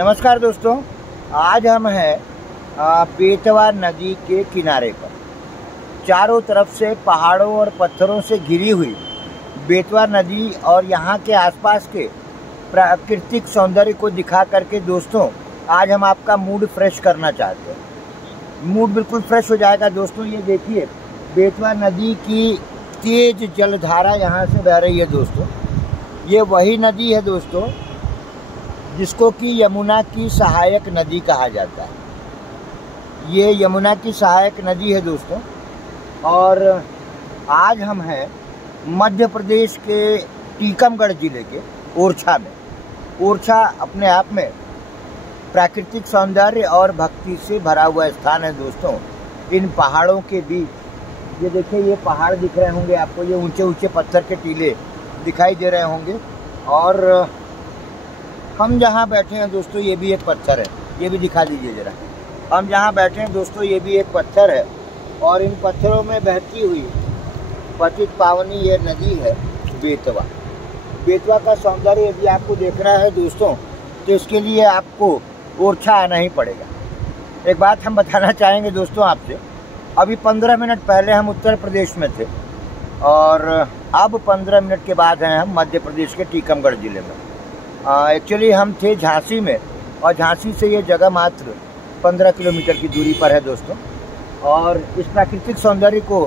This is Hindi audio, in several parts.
नमस्कार दोस्तों, आज हम हैं बेतवा नदी के किनारे पर। चारों तरफ से पहाड़ों और पत्थरों से घिरी हुई बेतवा नदी और यहाँ के आसपास के प्राकृतिक सौंदर्य को दिखा करके दोस्तों आज हम आपका मूड फ्रेश करना चाहते हैं। मूड बिल्कुल फ्रेश हो जाएगा दोस्तों। ये देखिए, बेतवा नदी की तेज जलधारा यहाँ से बह रही है दोस्तों। ये वही नदी है दोस्तों जिसको कि यमुना की सहायक नदी कहा जाता है। ये यमुना की सहायक नदी है दोस्तों। और आज हम हैं मध्य प्रदेश के टीकमगढ़ जिले के ओरछा में। ओरछा अपने आप में प्राकृतिक सौंदर्य और भक्ति से भरा हुआ स्थान है दोस्तों। इन पहाड़ों के बीच ये देखिए, ये पहाड़ दिख रहे होंगे आपको, ये ऊंचे ऊंचे पत्थर के टीले दिखाई दे रहे होंगे। और हम जहाँ बैठे हैं दोस्तों ये भी एक पत्थर है, ये भी दिखा दीजिए ज़रा। हम जहाँ बैठे हैं दोस्तों ये भी एक पत्थर है और इन पत्थरों में बहती हुई पतित पावनी ये नदी है बेतवा। बेतवा का सौंदर्य यदि आपको देखना है दोस्तों तो इसके लिए आपको ओरछा आना ही पड़ेगा। एक बात हम बताना चाहेंगे दोस्तों आपसे, अभी 15 मिनट पहले हम उत्तर प्रदेश में थे और अब 15 मिनट के बाद हैं हम मध्य प्रदेश के टीकमगढ़ ज़िले में। एक्चुअली हम थे झांसी में और झांसी से ये जगह मात्र 15 किलोमीटर की दूरी पर है दोस्तों। और इस प्राकृतिक सौंदर्य को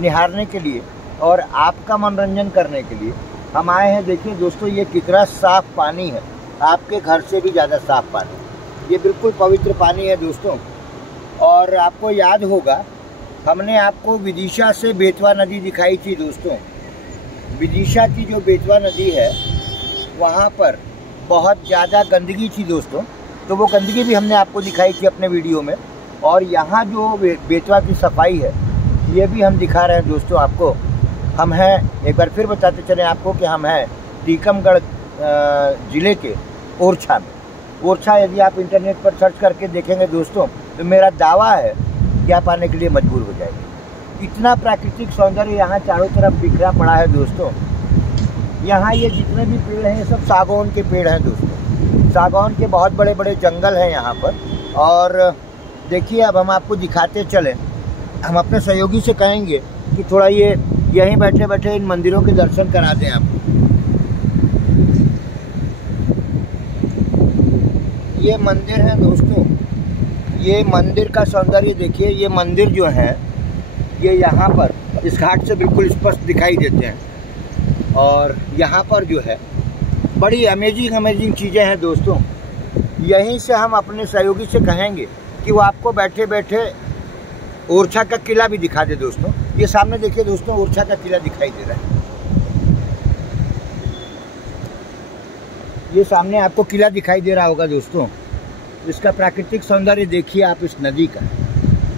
निहारने के लिए और आपका मनोरंजन करने के लिए हम आए हैं। देखिए दोस्तों, ये कितना साफ़ पानी है, आपके घर से भी ज़्यादा साफ़ पानी। ये बिल्कुल पवित्र पानी है दोस्तों। और आपको याद होगा हमने आपको विदिशा से बेतवा नदी दिखाई थी दोस्तों। विदिशा की जो बेतवा नदी है वहाँ पर बहुत ज़्यादा गंदगी थी दोस्तों, तो वो गंदगी भी हमने आपको दिखाई थी अपने वीडियो में। और यहाँ जो बेतवा की सफाई है ये भी हम दिखा रहे हैं दोस्तों आपको। हम हैं, एक बार फिर बताते चलें आपको कि हम हैं टीकमगढ़ ज़िले के ओरछा में। ओरछा यदि आप इंटरनेट पर सर्च करके देखेंगे दोस्तों तो मेरा दावा है कि आप आने के लिए मजबूर हो जाएंगे। इतना प्राकृतिक सौंदर्य यहाँ चारों तरफ बिखरा पड़ा है दोस्तों। यहाँ ये जितने भी पेड़ हैं ये सब सागौन के पेड़ हैं दोस्तों। सागौन के बहुत बड़े बड़े जंगल हैं यहाँ पर। और देखिए, अब हम आपको दिखाते चलें। हम अपने सहयोगी से कहेंगे कि थोड़ा ये यहीं बैठे बैठे इन मंदिरों के दर्शन करा दें आपको। ये मंदिर है दोस्तों, ये मंदिर का सौंदर्य देखिए। ये मंदिर जो है ये यहाँ पर इस घाट से बिल्कुल स्पष्ट दिखाई देते हैं। और यहाँ पर जो है बड़ी अमेजिंग चीज़ें हैं दोस्तों। यहीं से हम अपने सहयोगी से कहेंगे कि वो आपको बैठे बैठे ओरछा का किला भी दिखा दे दोस्तों। ये सामने देखिए दोस्तों, ओरछा का किला दिखाई दे रहा है। ये सामने आपको किला दिखाई दे रहा होगा दोस्तों। इसका प्राकृतिक सौंदर्य देखिए आप इस नदी का,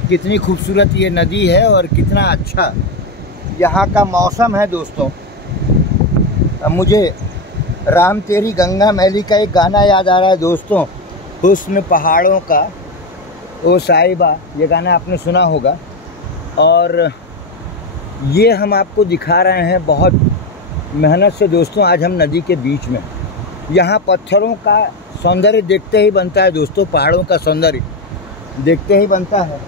कितनी खूबसूरत ये नदी है और कितना अच्छा यहाँ का मौसम है दोस्तों। मुझे राम तेरी गंगा मैली का एक गाना याद आ रहा है दोस्तों, हुस्न पहाड़ों का ओ साहिबा। ये गाना आपने सुना होगा। और ये हम आपको दिखा रहे हैं बहुत मेहनत से दोस्तों। आज हम नदी के बीच में, यहाँ पत्थरों का सौंदर्य देखते ही बनता है दोस्तों, पहाड़ों का सौंदर्य देखते ही बनता है।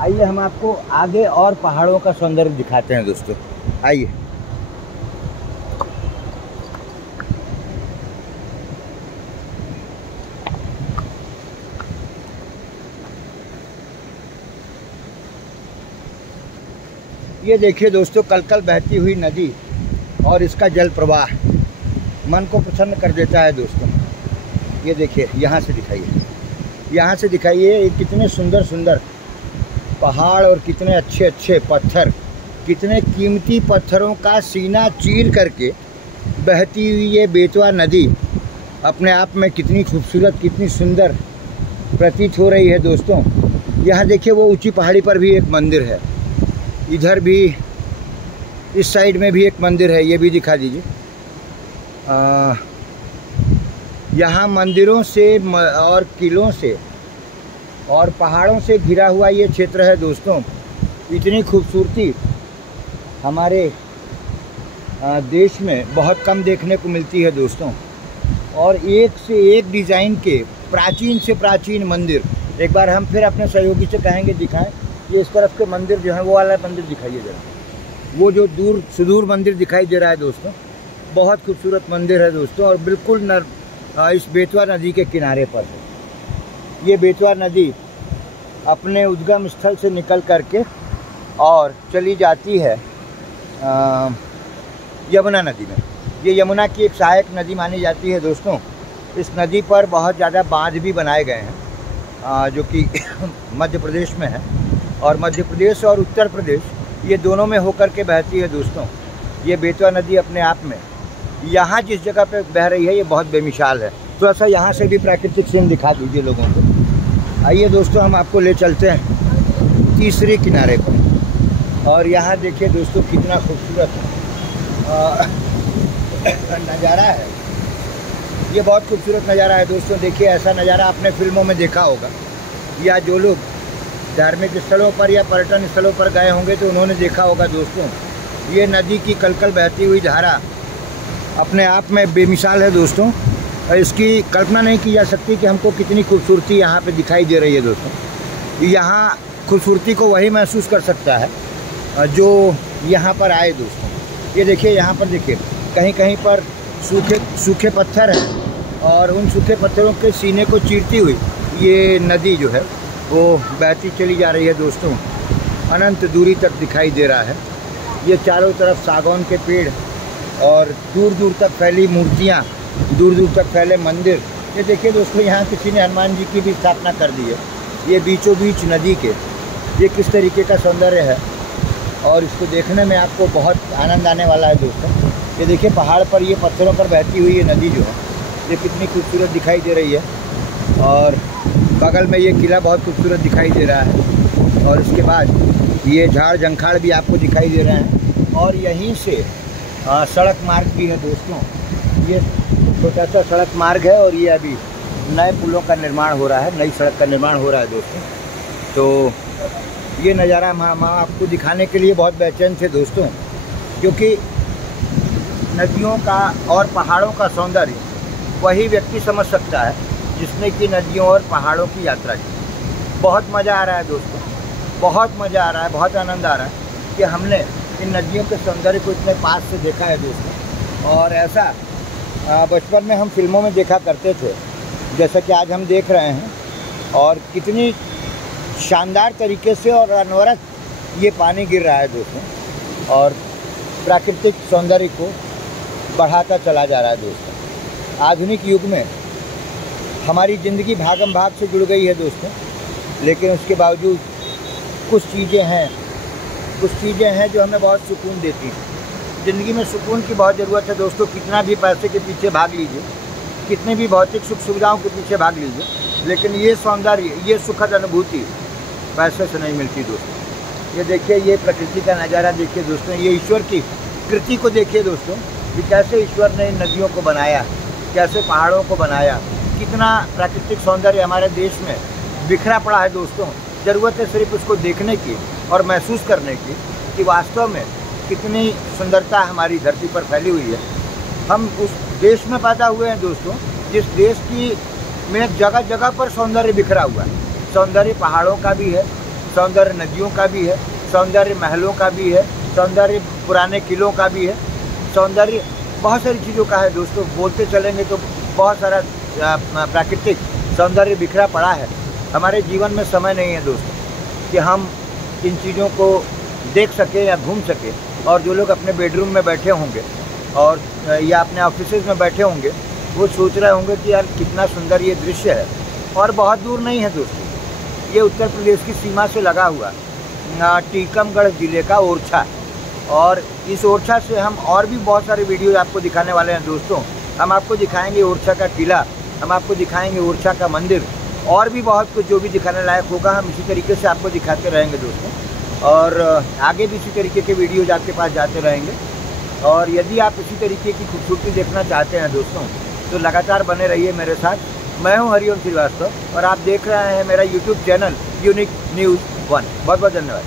आइए हम आपको आगे और पहाड़ों का सौंदर्य दिखाते हैं दोस्तों, आइए। ये देखिए दोस्तों, कलकल बहती हुई नदी और इसका जल प्रवाह मन को प्रसन्न कर देता है दोस्तों। ये देखिए, यहाँ से दिखाइए, यहाँ से दिखाइए, ये कितने सुंदर सुंदर पहाड़ और कितने अच्छे अच्छे पत्थर, कितने कीमती पत्थरों का सीना चीर करके बहती हुई ये बेतवा नदी अपने आप में कितनी खूबसूरत, कितनी सुंदर प्रतीत हो रही है दोस्तों। यहाँ देखिए, वो ऊंची पहाड़ी पर भी एक मंदिर है, इधर भी इस साइड में भी एक मंदिर है, ये भी दिखा दीजिए। यहाँ मंदिरों से और किलों से और पहाड़ों से घिरा हुआ ये क्षेत्र है दोस्तों। इतनी खूबसूरती हमारे देश में बहुत कम देखने को मिलती है दोस्तों। और एक से एक डिज़ाइन के प्राचीन से प्राचीन मंदिर। एक बार हम फिर अपने सहयोगी से कहेंगे दिखाएं, ये इस तरफ के मंदिर जो है वो वाला मंदिर दिखाइए जरा, वो जो दूर सुदूर मंदिर दिखाई दे रहा है दोस्तों, बहुत खूबसूरत मंदिर है दोस्तों, और बिल्कुल इस बेतवा नदी के किनारे पर है। ये बेतवा नदी अपने उद्गम स्थल से निकल करके और चली जाती है यमुना नदी में। ये यमुना की एक सहायक नदी मानी जाती है दोस्तों। इस नदी पर बहुत ज़्यादा बांध भी बनाए गए हैं जो कि मध्य प्रदेश में है, और मध्य प्रदेश और उत्तर प्रदेश ये दोनों में होकर के बहती है दोस्तों। ये बेतवा नदी अपने आप में यहाँ जिस जगह पे बह रही है ये बहुत बेमिसाल है। थोड़ा सा यहाँ से भी प्राकृतिक सीन दिखा दीजिए लोगों को। आइए दोस्तों, हम आपको ले चलते हैं तीसरे किनारे पर, और यहाँ देखिए दोस्तों कितना खूबसूरत नज़ारा है। ये बहुत खूबसूरत नज़ारा है दोस्तों। देखिए, ऐसा नज़ारा आपने फिल्मों में देखा होगा, या जो लोग धार्मिक स्थलों पर या पर्यटन स्थलों पर गए होंगे तो उन्होंने देखा होगा दोस्तों। ये नदी की कलकल बहती हुई धारा अपने आप में बेमिसाल है दोस्तों, और इसकी कल्पना नहीं की जा सकती कि हमको कितनी खूबसूरती यहाँ पे दिखाई दे रही है दोस्तों। यहाँ खूबसूरती को वही महसूस कर सकता है जो यहाँ पर आए दोस्तों। ये देखिए, यहाँ पर देखिए कहीं कहीं पर सूखे पत्थर हैं, और उन सूखे पत्थरों के सीने को चीरती हुई ये नदी जो है वो बहती चली जा रही है दोस्तों, अनंत दूरी तक दिखाई दे रहा है। ये चारों तरफ सागौन के पेड़ और दूर दूर तक फैली मूर्तियाँ, दूर दूर तक फैले मंदिर। ये देखिए दोस्तों, यहाँ किसी ने हनुमान जी की भी स्थापना कर दी है। ये बीचों बीच नदी के ये किस तरीके का सौंदर्य है, और इसको देखने में आपको बहुत आनंद आने वाला है दोस्तों। ये देखिए, पहाड़ पर ये पत्थरों पर बहती हुई ये नदी जो है ये कितनी खूबसूरत दिखाई दे रही है, और बगल में ये किला बहुत खूबसूरत दिखाई दे रहा है, और इसके बाद ये झाड़ जंखाड़ भी आपको दिखाई दे रहे हैं, और यहीं से सड़क मार्ग भी है दोस्तों। ये छोटा सा सड़क मार्ग है, और ये अभी नए पुलों का निर्माण हो रहा है, नई सड़क का निर्माण हो रहा है दोस्तों। तो ये नज़ारा हम आपको दिखाने के लिए बहुत बेचैन थे दोस्तों, क्योंकि नदियों का और पहाड़ों का सौंदर्य वही व्यक्ति समझ सकता है जिसने कि नदियों और पहाड़ों की यात्रा की। बहुत मज़ा आ रहा है दोस्तों, बहुत मज़ा आ रहा है, बहुत आनंद आ रहा है कि हमने इन नदियों के सौंदर्य को इतने पास से देखा है दोस्तों। और ऐसा बचपन में हम फिल्मों में देखा करते थे, जैसा कि आज हम देख रहे हैं, और कितनी शानदार तरीके से और अनवरत ये पानी गिर रहा है दोस्तों, और प्राकृतिक सौंदर्य को बढ़ाता चला जा रहा है दोस्तों। आधुनिक युग में हमारी ज़िंदगी भागम भाग से जुड़ गई है दोस्तों, लेकिन उसके बावजूद कुछ चीज़ें हैं जो हमें बहुत सुकून देती हैं। ज़िंदगी में सुकून की बहुत ज़रूरत है दोस्तों। कितना भी पैसे के पीछे भाग लीजिए, कितनी भी भौतिक सुख सुविधाओं के पीछे भाग लीजिए, लेकिन ये सौंदर्य, ये सुखद अनुभूति पैसे से नहीं मिलती दोस्तों। ये देखिए, ये प्रकृति का नज़ारा देखिए दोस्तों, ये ईश्वर की कृति को देखिए दोस्तों कि कैसे ईश्वर ने इन नदियों को बनाया, कैसे पहाड़ों को बनाया, कितना प्राकृतिक सौंदर्य हमारे देश में बिखरा पड़ा है दोस्तों। ज़रूरत है सिर्फ उसको देखने की और महसूस करने की कि वास्तव में कितनी सुंदरता हमारी धरती पर फैली हुई है। हम उस देश में पैदा हुए हैं दोस्तों जिस देश की में जगह जगह पर सौंदर्य बिखरा हुआ है। सौंदर्य पहाड़ों का भी है, सौंदर्य नदियों का भी है, सौंदर्य महलों का भी है, सौंदर्य पुराने किलों का भी है, सौंदर्य बहुत सारी चीज़ों का है दोस्तों। बोलते चलेंगे तो बहुत सारा प्राकृतिक सौंदर्य बिखरा पड़ा है। हमारे जीवन में समय नहीं है दोस्तों कि हम इन चीज़ों को देख सके या घूम सके। और जो लोग अपने बेडरूम में बैठे होंगे और या अपने ऑफिसेज में बैठे होंगे, वो सोच रहे होंगे कि यार कितना सुंदर ये दृश्य है। और बहुत दूर नहीं है दोस्तों, ये उत्तर प्रदेश की सीमा से लगा हुआ टीकमगढ़ ज़िले का ओरछा, और इस ओरछा से हम और भी बहुत सारे वीडियो आपको दिखाने वाले हैं दोस्तों। हम आपको दिखाएंगे ओरछा का किला, हम आपको दिखाएंगे ओरछा का मंदिर, और भी बहुत कुछ जो भी दिखाने लायक होगा हम इसी तरीके से आपको दिखाते रहेंगे दोस्तों। और आगे भी इसी तरीके के वीडियोज आपके पास जाते रहेंगे। और यदि आप इसी तरीके की खूबसूरती देखना चाहते हैं दोस्तों तो लगातार बने रहिए मेरे साथ। मैं हूं हरिओम श्रीवास्तव और आप देख रहे हैं मेरा यूट्यूब चैनल यूनिक न्यूज़ 1। बहुत बहुत धन्यवाद।